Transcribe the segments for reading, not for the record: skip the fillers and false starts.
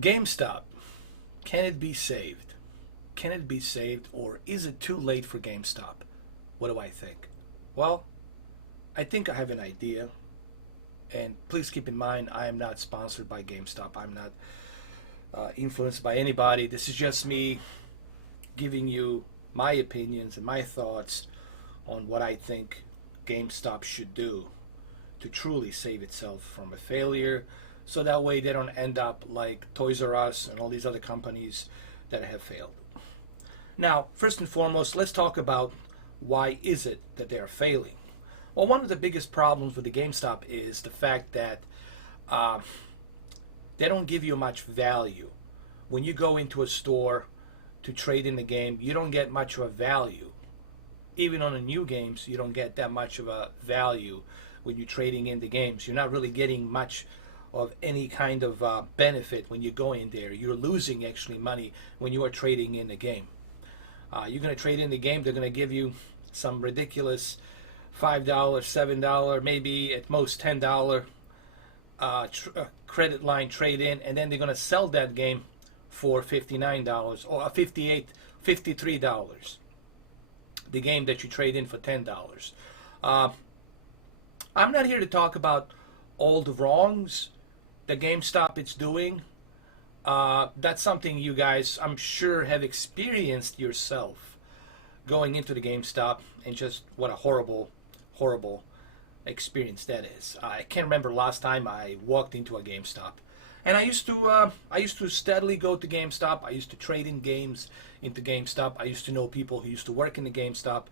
GameStop, can it be saved? Can it be saved, or is it too late for GameStop? What do I think? Well, I think I have an idea. And please keep in mind, I am not sponsored by GameStop. I'm not influenced by anybody. This is just me giving you my opinions and my thoughts on what I think GameStop should do to truly save itself from a failure, so that way they don't end up like Toys R Us and all these other companies that have failed. Now, first and foremost, let's talk about why is it that they are failing. Well, one of the biggest problems with the GameStop is the fact that uh, they don't give you much value. When you go into a store to trade in the game, you don't get much of a value. Even on the new games, you don't get that much of a value when you're trading in the games. You're not really getting much of any kind of benefit when you go in there. You're losing actually money when you are trading in the game. You're going to trade in the game, they're going to give you some ridiculous $5, $7, maybe at most $10 credit line trade in, and then they're going to sell that game for $59 or $53. The game that you trade in for $10. I'm not here to talk about all the wrongs that GameStop is doing. That's something you guys, I'm sure, have experienced yourself going into the GameStop, and just what a horrible, horrible experience that is. I can't remember last time I walked into a GameStop, and I used to steadily go to GameStop. I used to trade in games into GameStop. I used to know people who used to work in the GameStop,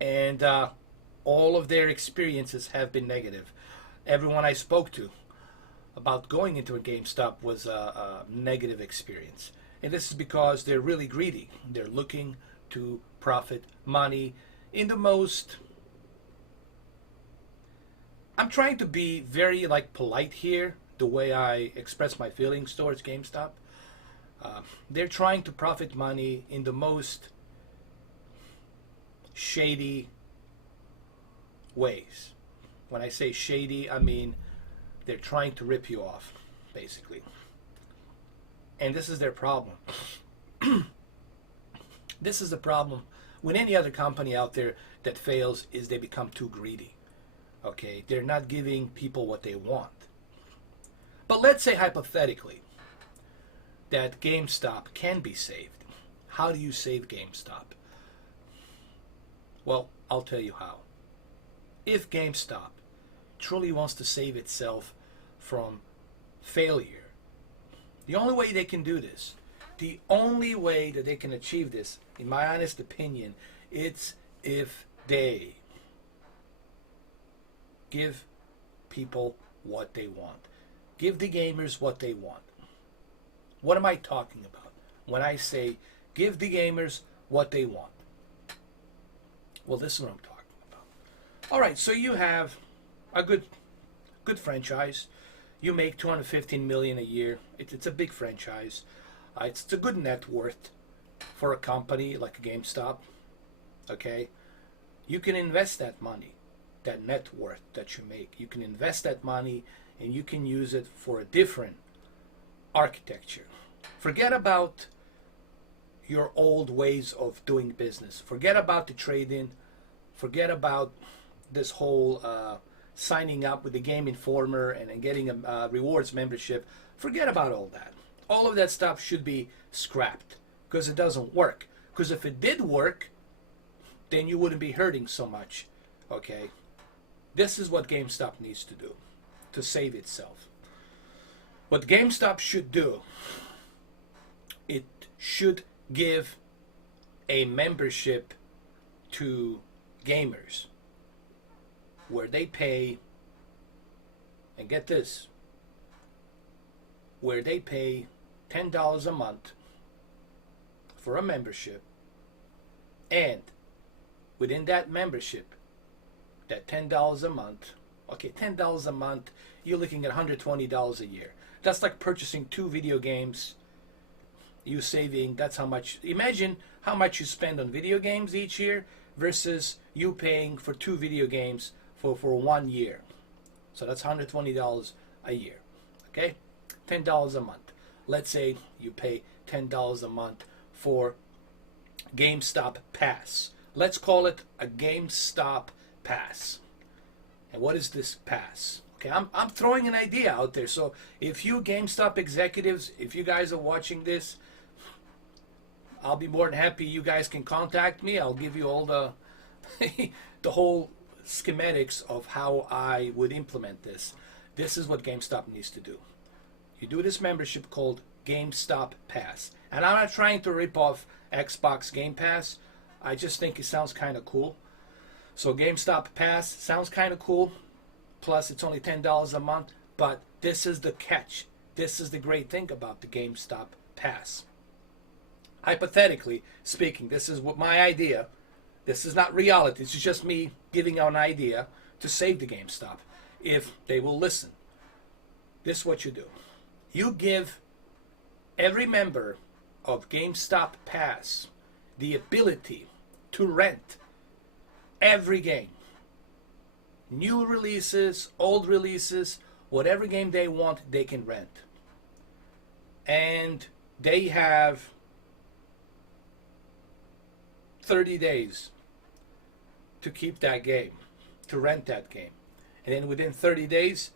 and all of their experiences have been negative. Everyone I spoke to about going into a GameStop was a negative experience. And this is because they're really greedy. They're looking to profit money in the most... I'm trying to be very polite here, the way I express my feelings towards GameStop. They're trying to profit money in the most shady ways. When I say shady, I mean they're trying to rip you off, basically. And this is their problem. This is the problem with any other company out there that fails, is they become too greedy. Okay, they're not giving people what they want. But let's say hypothetically that GameStop can be saved. How do you save GameStop? Well, I'll tell you how. If GameStop truly wants to save itself from failure, the only way they can do this, the only way that they can achieve this, in my honest opinion, it's if they give people what they want. Give the gamers what they want. What am I talking about when I say give the gamers what they want? Well, this is what I'm talking about. All right, so you have a good franchise. You make $215 million a year. It's a big franchise. It's a good net worth for a company like GameStop. Okay, you can invest that money, that net worth that you make. You can invest that money, and you can use it for a different architecture. Forget about your old ways of doing business. Forget about the trade-in. Forget about this whole signing up with the Game Informer and getting a rewards membership. Forget about all that. All of that stuff should be scrapped because it doesn't work. Because if it did work, then you wouldn't be hurting so much. Okay? This is what GameStop needs to do to save itself. What GameStop should do, it should give a membership to gamers where they pay, and get this, where they pay $10 a month for a membership, and within that membership, that $10 a month, okay, $10 a month, you're looking at $120 a year. That's like purchasing 2 video games. You saving, that's how much, imagine how much you spend on video games each year versus you paying for 2 video games for 1 year. So that's $120 a year. Okay? $10 a month. Let's say you pay $10 a month for GameStop Pass. Let's call it a GameStop Pass. And what is this pass? Okay, I'm throwing an idea out there. So if you GameStop executives, if you guys are watching this, I'll be more than happy. You guys can contact me. I'll give you all the the whole schematics of how I would implement this. This is what GameStop needs to do. You do this membership called GameStop Pass. And I'm not trying to rip off Xbox Game Pass. I just think it sounds kind of cool. So GameStop Pass sounds kind of cool. Plus it's only $10 a month. But this is the catch. This is the great thing about the GameStop Pass. Hypothetically speaking, this is what my idea. This is not reality. This is just me giving out an idea to save the GameStop if they will listen. This is what you do. You give every member of GameStop Pass the ability to rent every game. New releases, old releases, whatever game they want, they can rent. And they have 30 days to keep that game, to rent that game. And then within 30 days,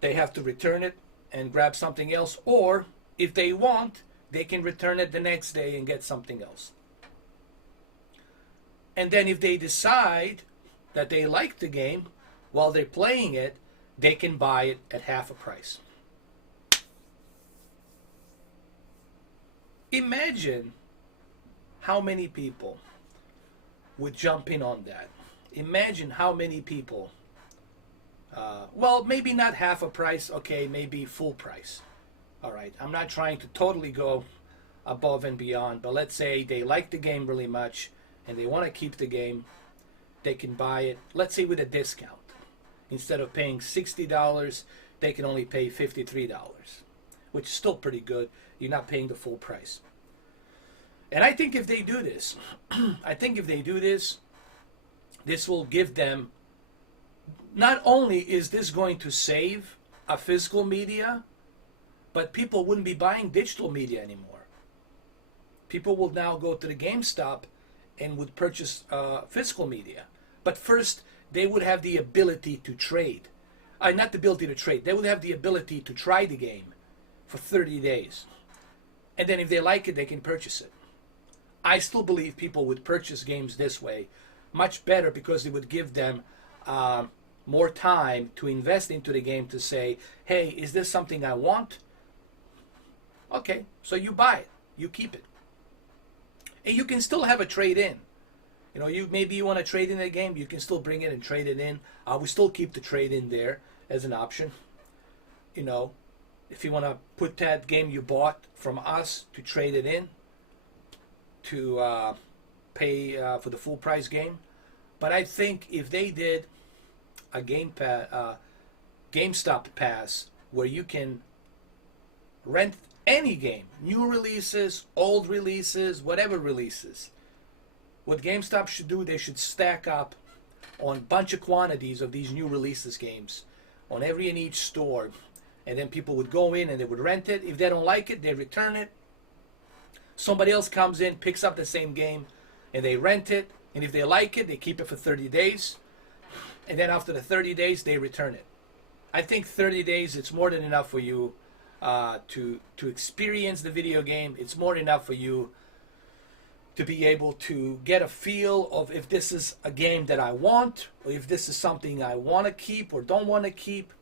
they have to return it and grab something else. Or if they want, they can return it the next day and get something else. And then if they decide that they like the game while they're playing it, they can buy it at half a price. Imagine how many people would jump in on that. Imagine how many people, well, maybe not half a price, okay, maybe full price. All right, I'm not trying to totally go above and beyond, but let's say they like the game really much and they want to keep the game. They can buy it, let's say with a discount. Instead of paying $60, they can only pay $53, which is still pretty good. You're not paying the full price. And I think if they do this, this will give them, not only is this going to save a physical media, but people wouldn't be buying digital media anymore. People will now go to the GameStop and would purchase physical media. But first, they would have the ability to trade. Not the ability to trade. They would have the ability to try the game for 30 days. And then if they like it, they can purchase it. I still believe people would purchase games this way much better because it would give them more time to invest into the game to say, hey, is this something I want? Okay, so you buy it. You keep it. And you can still have a trade-in. You know, maybe you want to trade in a game, you can still bring it and trade it in. We still keep the trade-in there as an option. You know, if you want to put that game you bought from us to trade it in, to pay for the full price game. But I think if they did a GameStop Pass where you can rent any game, new releases, old releases, whatever releases, what GameStop should do, they should stack up on a bunch of quantities of these new releases games on every and each store, and then people would go in and they would rent it. If they don't like it, they return it. Somebody else comes in, picks up the same game, and they rent it. And if they like it, they keep it for 30 days. And then after the 30 days, they return it. I think 30 days, it's more than enough for you to experience the video game. It's more than enough for you to be able to get a feel of if this is a game that I want, or if this is something I want to keep or don't want to keep.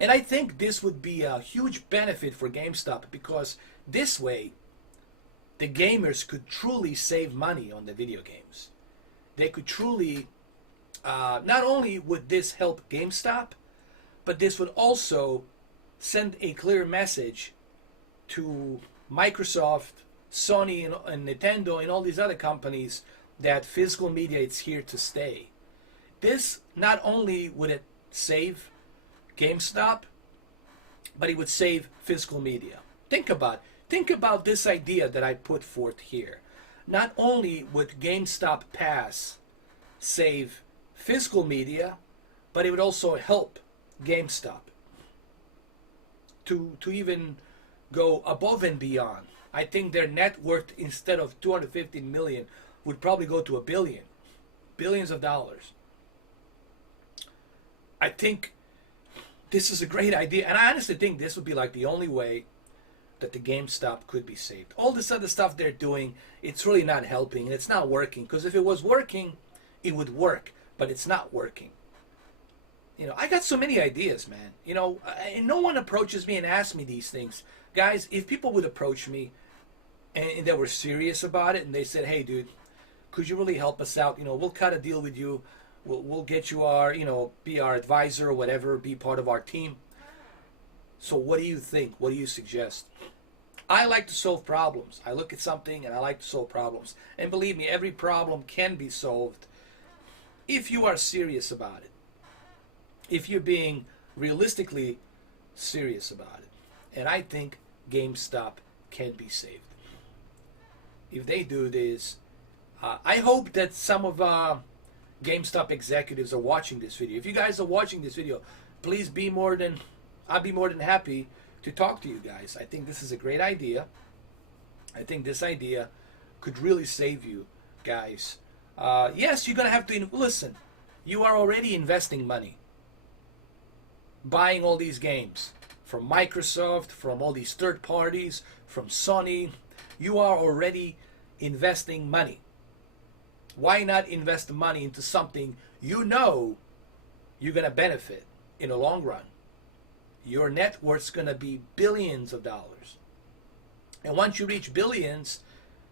And I think this would be a huge benefit for GameStop because this way, the gamers could truly save money on the video games. They could truly, not only would this help GameStop, but this would also send a clear message to Microsoft, Sony, and Nintendo, and all these other companies that physical media is here to stay. This not only would it save GameStop, but it would save physical media. Think about this idea that I put forth here. Not only would GameStop Pass save physical media, but it would also help GameStop to even go above and beyond. I think their net worth, instead of 215 million, would probably go to billions of dollars. I think this is a great idea, and I honestly think this would be like the only way that the GameStop could be saved. All this other stuff they're doing, it's really not helping, and it's not working. Because if it was working, it would work, but it's not working. You know, I got so many ideas, man. You know, and no one approaches me and asks me these things. Guys, if people would approach me and they were serious about it, and they said, hey, dude, could you really help us out? You know, we'll cut a deal with you. We'll get you our, you know, be our advisor or whatever, be part of our team. So what do you think? What do you suggest? I like to solve problems. I look at something and I like to solve problems. And believe me, every problem can be solved if you are serious about it. If you're being realistically serious about it. And I think GameStop can be saved. If they do this, I hope that some of GameStop executives are watching this video. If you guys are watching this video, please I'd be more than happy to talk to you guys. I think this is a great idea. I think this idea could really save you guys. Yes, you're going to have to listen. You are already investing money, buying all these games from Microsoft, from all these third parties, from Sony. You are already investing money. Why not invest the money into something you know you're going to benefit in the long run? Your net worth's going to be billions of dollars. And once you reach billions,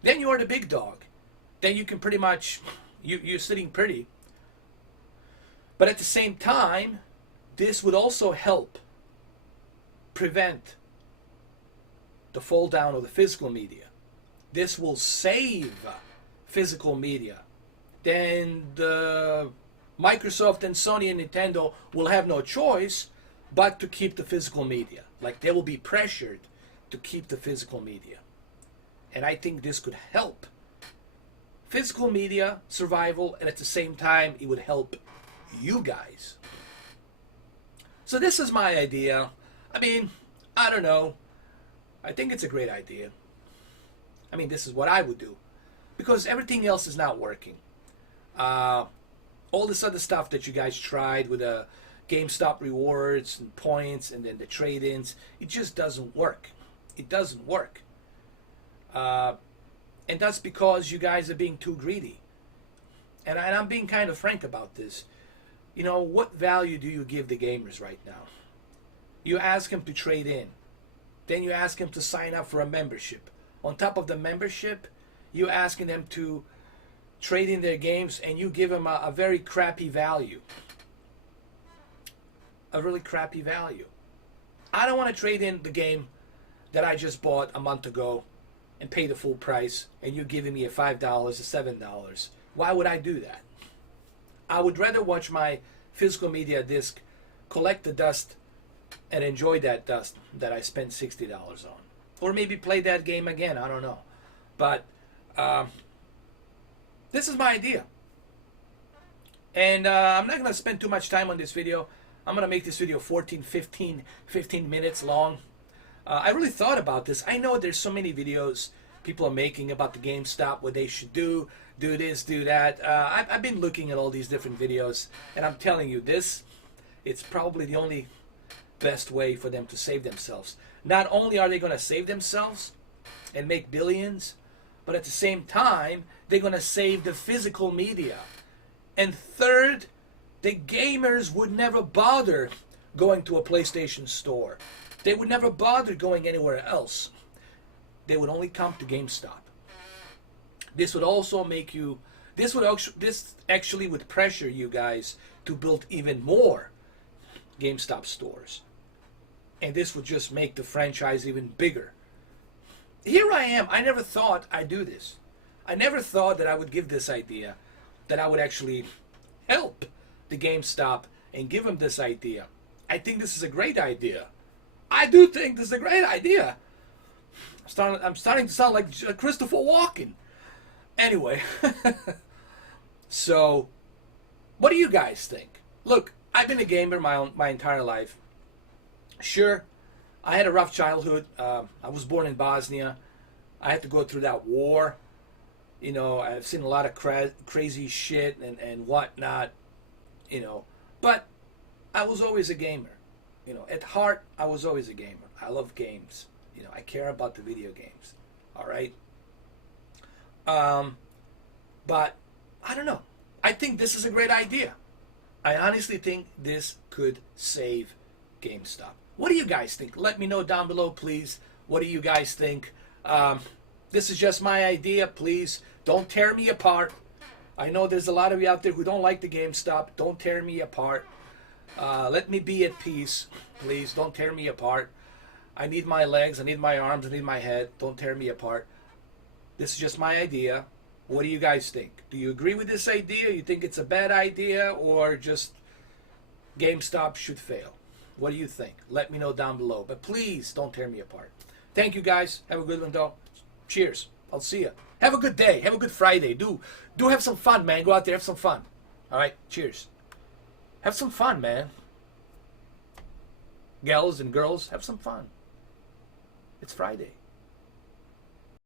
then you are the big dog. Then you can pretty much, you're sitting pretty. But at the same time, this would also help prevent the fall down of the physical media. This will save physical media. Then the Microsoft and Sony and Nintendo will have no choice but to keep the physical media. Like, they will be pressured to keep the physical media. And I think this could help physical media survival, and at the same time, it would help you guys. So this is my idea. I mean, I don't know. I think it's a great idea. I mean, this is what I would do. Because everything else is not working. All this other stuff that you guys tried with the GameStop rewards and points and then the trade-ins, it just doesn't work. It doesn't work. And that's because you guys are being too greedy. And I'm being kind of frank about this. You know, what value do you give the gamers right now? You ask them to trade in. Then you ask them to sign up for a membership. On top of the membership, you're asking them to trade in their games, and you give them a very crappy value. A really crappy value. I don't want to trade in the game that I just bought a month ago and pay the full price, and you're giving me a $5 or $7. Why would I do that? I would rather watch my physical media disc, collect the dust, and enjoy that dust that I spent $60 on. Or maybe play that game again, I don't know. But this is my idea. And I'm not going to spend too much time on this video. I'm going to make this video 15 minutes long. I really thought about this. I know there's so many videos people are making about the GameStop, what they should do this, do that. I've been looking at all these different videos, and I'm telling you, it's probably the only best way for them to save themselves. Not only are they going to save themselves and make billions, but at the same time, they're going to save the physical media. And third, the gamers would never bother going to a PlayStation store. They would never bother going anywhere else. They would only come to GameStop. This would also make you, this actually would pressure you guys to build even more GameStop stores. And this would just make the franchise even bigger. Here I am. I never thought I'd do this. I never thought that I would give this idea, that I would actually help the GameStop and give them this idea. I think this is a great idea. I do think this is a great idea. I'm starting to sound like Christopher Walken. Anyway, so what do you guys think? Look, I've been a gamer my entire life. Sure, I had a rough childhood. I was born in Bosnia. I had to go through that war. You know, I've seen a lot of crazy shit and whatnot. You know, but I was always a gamer. You know, at heart, I was always a gamer. I love games. You know, I care about the video games. All right. But I don't know. I think this is a great idea. I honestly think this could save GameStop. What do you guys think? Let me know down below, please. What do you guys think? This is just my idea. Please don't tear me apart. I know there's a lot of you out there who don't like the GameStop. Don't tear me apart. Let me be at peace. Please don't tear me apart. I need my legs. I need my arms. I need my head. Don't tear me apart. This is just my idea. What do you guys think? Do you agree with this idea? You think it's a bad idea, or just GameStop should fail? What do you think? Let me know down below. But please don't tear me apart. Thank you guys. Have a good one though. Cheers. I'll see you. Have a good day. Have a good Friday. Do have some fun, man. Go out there, have some fun. All right. Cheers. Have some fun, man. Gals and girls, have some fun. It's Friday.